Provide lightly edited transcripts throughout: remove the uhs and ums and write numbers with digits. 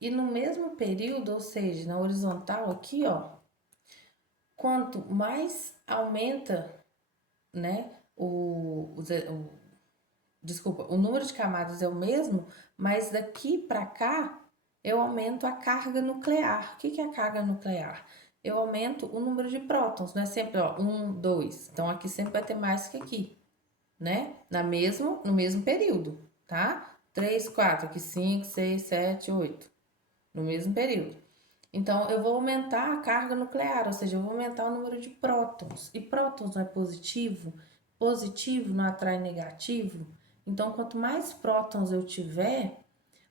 E no mesmo período, ou seja, na horizontal aqui, ó, quanto mais aumenta, né, desculpa, o número de camadas é o mesmo, mas daqui para cá eu aumento a carga nuclear. O que que é a carga nuclear? Eu aumento o número de prótons, não é sempre, ó, um, dois. Então aqui sempre vai ter mais que aqui, né? No mesmo período, tá? Três, quatro, aqui cinco, seis, sete, oito, no mesmo período. Então eu vou aumentar a carga nuclear, ou seja, eu vou aumentar o número de prótons. E prótons não é positivo, positivo não atrai negativo. Então quanto mais prótons eu tiver,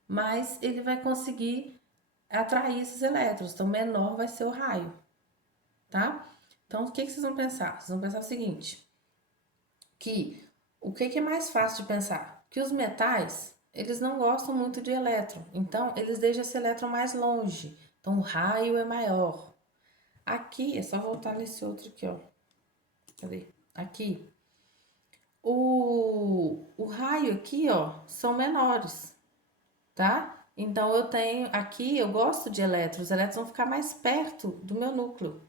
mais ele vai conseguir atrair esses elétrons. Então menor vai ser o raio, tá? Então o que que vocês vão pensar? Vocês vão pensar o seguinte, que o que que é mais fácil de pensar? Que os metais, eles não gostam muito de elétron, então eles deixam esse elétron mais longe. Então o raio é maior. Aqui, é só voltar nesse outro aqui, ó. Cadê? Aqui. O raio aqui, ó, são menores, tá? Então eu tenho aqui, eu gosto de elétrons. Os elétrons vão ficar mais perto do meu núcleo,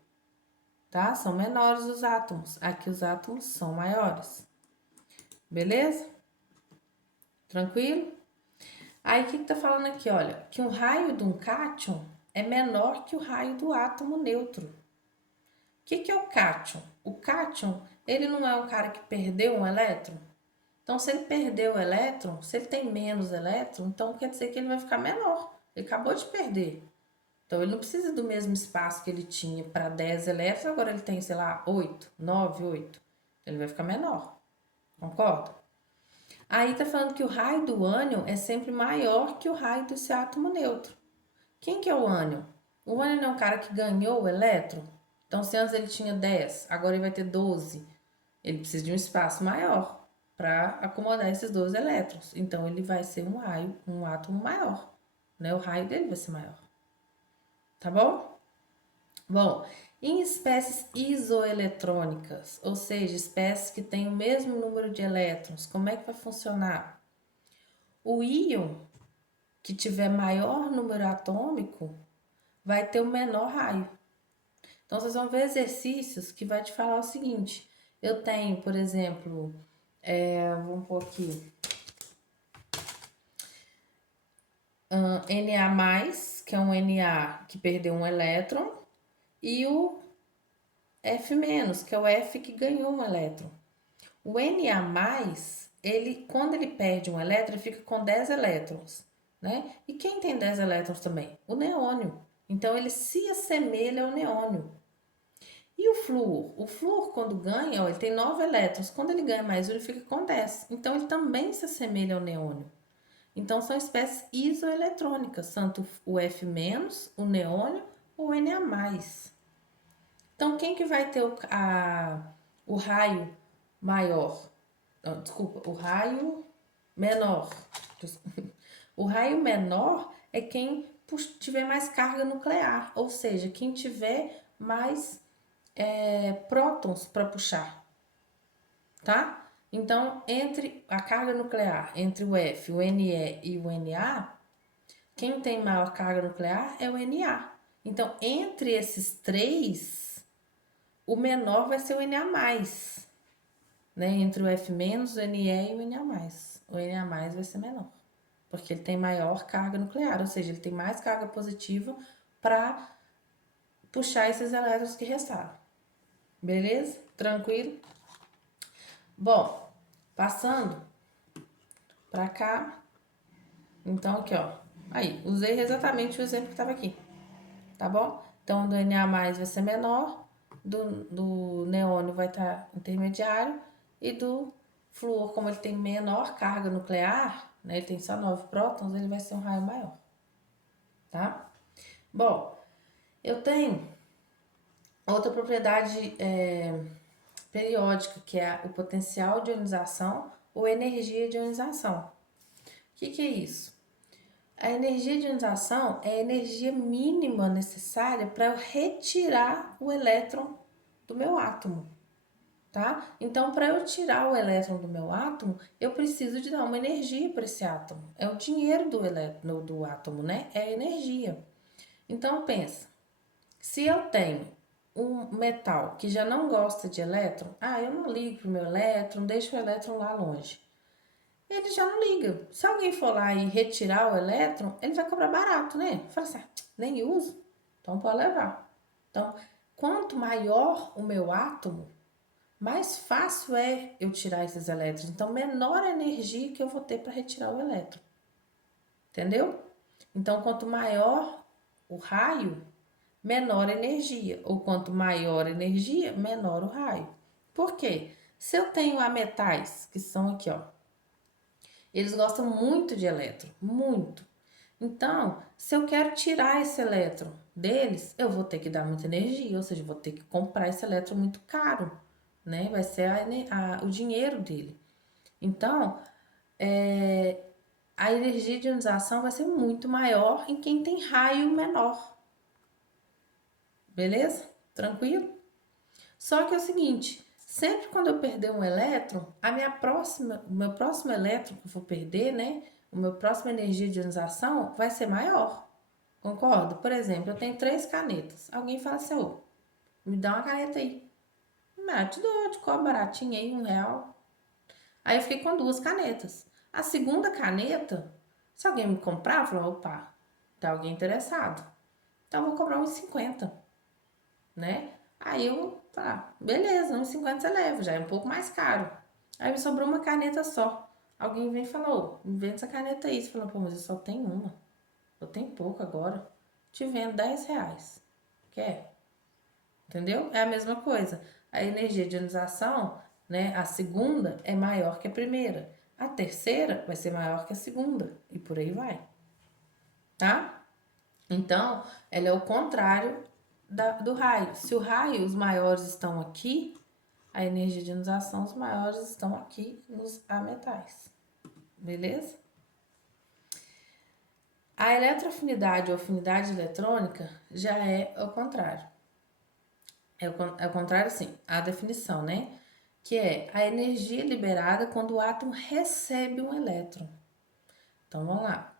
tá? São menores os átomos. Aqui os átomos são maiores. Beleza? Tranquilo? Aí o que que tá falando aqui, olha, que o raio de um cátion é menor que o raio do átomo neutro. O que que é o cátion? O cátion, ele não é um cara que perdeu um elétron? Então, se ele perdeu o elétron, se ele tem menos elétron, então quer dizer que ele vai ficar menor. Ele acabou de perder. Então, ele não precisa do mesmo espaço que ele tinha para 10 elétrons, agora ele tem, sei lá, 8, 9, 8. Ele vai ficar menor. Concorda? Aí tá falando que o raio do ânion é sempre maior que o raio desse átomo neutro. Quem que é o ânion? O ânion é um cara que ganhou o elétron. Então, se antes ele tinha 10, agora ele vai ter 12. Ele precisa de um espaço maior para acomodar esses 12 elétrons. Então, ele vai ser um raio, um átomo maior. Né? O raio dele vai ser maior. Tá bom? Bom, em espécies isoeletrônicas, ou seja, espécies que têm o mesmo número de elétrons, como é que vai funcionar? O íon que tiver maior número atômico vai ter o menor raio. Então, vocês vão ver exercícios que vai te falar o seguinte: eu tenho, por exemplo, vamos pôr aqui, Na+, que é um Na que perdeu um elétron, e o F-, que é o F que ganhou um elétron. O Na+, ele, quando ele perde um elétron, ele fica com 10 elétrons, né? E quem tem 10 elétrons também? O neônio. Então, ele se assemelha ao neônio. E o flúor? O flúor, quando ganha, ó, ele tem 9 elétrons. Quando ele ganha mais um, ele fica com 10. Então, ele também se assemelha ao neônio. Então, são espécies isoeletrônicas, tanto o F-, o neônio ou o Na+. Então, quem que vai ter o raio maior? Desculpa, o raio menor. O raio menor é quem tiver mais carga nuclear, ou seja, quem tiver mais prótons para puxar, tá? Então, entre a carga nuclear, entre o F, o Ne e o Na, quem tem maior carga nuclear é o Na. Então, entre esses três, o menor vai ser o Na+, né? Entre o F-, o Ne e o Na+. O Na+, vai ser menor, porque ele tem maior carga nuclear, ou seja, ele tem mais carga positiva para puxar esses elétrons que restaram. Beleza? Tranquilo? Bom, passando pra cá. Então, aqui, ó. Aí, usei exatamente o exemplo que estava aqui. Tá bom? Então, do Na+, vai ser menor, do neônio vai estar intermediário, e do flúor, como ele tem menor carga nuclear, né? Ele tem só 9 prótons, ele vai ser um raio maior. Tá? Bom, eu tenho outra propriedade periódica, que é o potencial de ionização ou energia de ionização. O que que é isso? A energia de ionização é a energia mínima necessária para eu retirar o elétron do meu átomo. tá? Então, para eu tirar o elétron do meu átomo, eu preciso de dar uma energia para esse átomo. É o dinheiro do átomo, né? É a energia. Então, pensa, se eu tenho um metal que já não gosta de elétron, eu não ligo pro meu elétron, deixo o elétron lá longe. Ele já não liga. Se alguém for lá e retirar o elétron, ele vai cobrar barato, né? Fala assim, nem uso, então pode levar. Então, quanto maior o meu átomo, mais fácil é eu tirar esses elétrons. Então, menor a energia que eu vou ter para retirar o elétron. Entendeu? Então, quanto maior o raio, menor a energia. Ou quanto maior a energia, menor o raio. Por quê? Se eu tenho ametais, que são aqui, ó, eles gostam muito de elétron, muito. Então, se eu quero tirar esse elétron deles, eu vou ter que dar muita energia, ou seja, vou ter que comprar esse elétron muito caro, né? Vai ser o dinheiro dele. Então, a energia de ionização vai ser muito maior em quem tem raio menor. Beleza? Tranquilo? Só que é o seguinte, sempre quando eu perder um elétron, o meu próximo elétron que eu vou perder, né? O meu próximo energia de ionização vai ser maior. Concorda? Por exemplo, eu tenho 3 canetas. Alguém fala assim, ô, me dá uma caneta aí. Eu te dou, eu te cobro baratinho aí, R$ 1. Aí eu fiquei com 2 canetas. A segunda caneta, se alguém me comprar, eu falo, opa, tá alguém interessado. Então eu vou cobrar uns 50, né? Aí eu, beleza, uns 50 você leva, já é um pouco mais caro. Aí me sobrou uma caneta só. Alguém vem e falou, me vende essa caneta aí. Você falou, pô, mas eu só tenho uma. Eu tenho pouco agora. Te vendo R$ 10. Quer? Entendeu? É a mesma coisa. A energia de ionização, né? A segunda é maior que a primeira. A terceira vai ser maior que a segunda. E por aí vai. Tá? Então, ela é o contrário do raio. Se o raio, os maiores estão aqui, a energia de ionização, os maiores estão aqui nos ametais. Beleza? A eletroafinidade ou afinidade eletrônica já é o contrário. É o contrário, assim, a definição, né? Que é a energia liberada quando o átomo recebe um elétron. Então, vamos lá.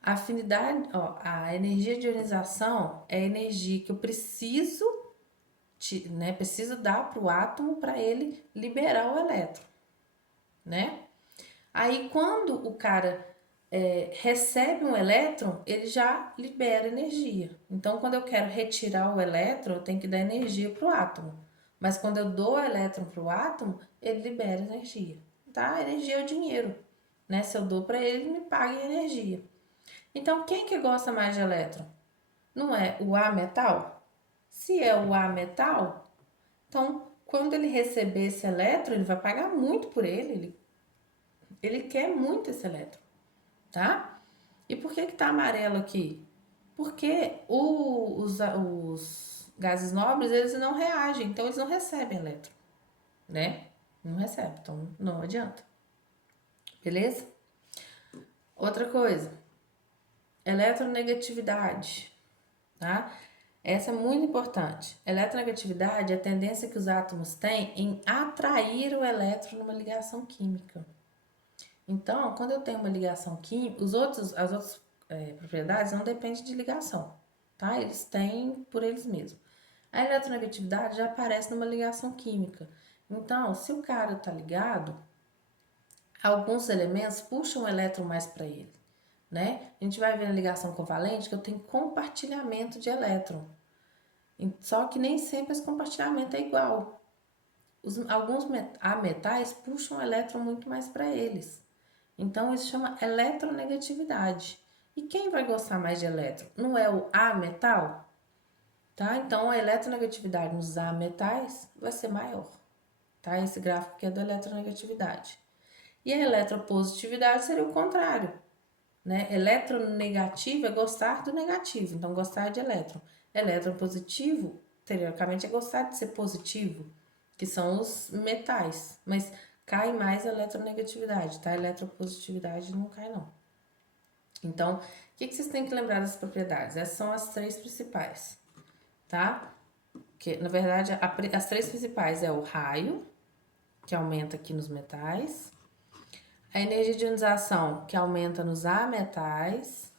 A afinidade, ó, a energia de ionização é a energia que eu preciso, né? Preciso dar para o átomo para ele liberar o elétron, né? Aí, quando o cara recebe um elétron, ele já libera energia. Então, quando eu quero retirar o elétron, eu tenho que dar energia para o átomo. Mas quando eu dou o elétron para o átomo, ele libera energia. Tá? A energia é o dinheiro. Né? Se eu dou para ele, ele me paga em energia. Então, quem que gosta mais de elétron? Não é o A metal? Se é o A metal, então quando ele receber esse elétron, ele vai pagar muito por ele. Ele quer muito esse elétron, tá? E por que que tá amarelo aqui? Porque os gases nobres, eles não reagem, então eles não recebem elétron, né? Não recebe, então não adianta. Beleza? Outra coisa, eletronegatividade, tá? Essa é muito importante. Eletronegatividade é a tendência que os átomos têm em atrair o elétron numa ligação química. Então, quando eu tenho uma ligação química, as outras propriedades não dependem de ligação, tá? Eles têm por eles mesmos. A eletronegatividade já aparece numa ligação química. Então, se o cara tá ligado, alguns elementos puxam o elétron mais para ele, né? A gente vai ver na ligação covalente que eu tenho compartilhamento de elétron. Só que nem sempre esse compartilhamento é igual. Alguns metais puxam o elétron muito mais para eles. Então, isso chama eletronegatividade. E quem vai gostar mais de elétron? Não é o A metal? Tá? Então, a eletronegatividade nos A metais vai ser maior. Tá? Esse gráfico aqui é da eletronegatividade. E a eletropositividade seria o contrário. Né? Eletronegativo é gostar do negativo, então gostar de elétron. Elétron positivo, teoricamente, é gostar de ser positivo, que são os metais, mas cai mais a eletronegatividade, tá? A eletropositividade não cai, não. Então, o que vocês têm que lembrar das propriedades? Essas são as 3 principais, tá? Que, na verdade, as 3 principais é o raio, que aumenta aqui nos metais. A energia de ionização, que aumenta nos ametais.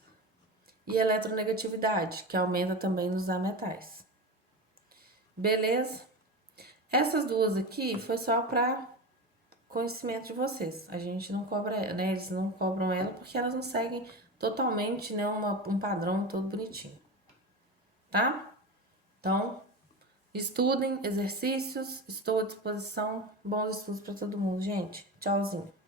E a eletronegatividade, que aumenta também nos ametais. Beleza? Essas duas aqui foi só para conhecimento de vocês. A gente não cobra, né? Eles não cobram ela porque elas não seguem totalmente, né, um padrão todo bonitinho. Tá? Então, estudem exercícios, estou à disposição. Bons estudos para todo mundo, gente. Tchauzinho.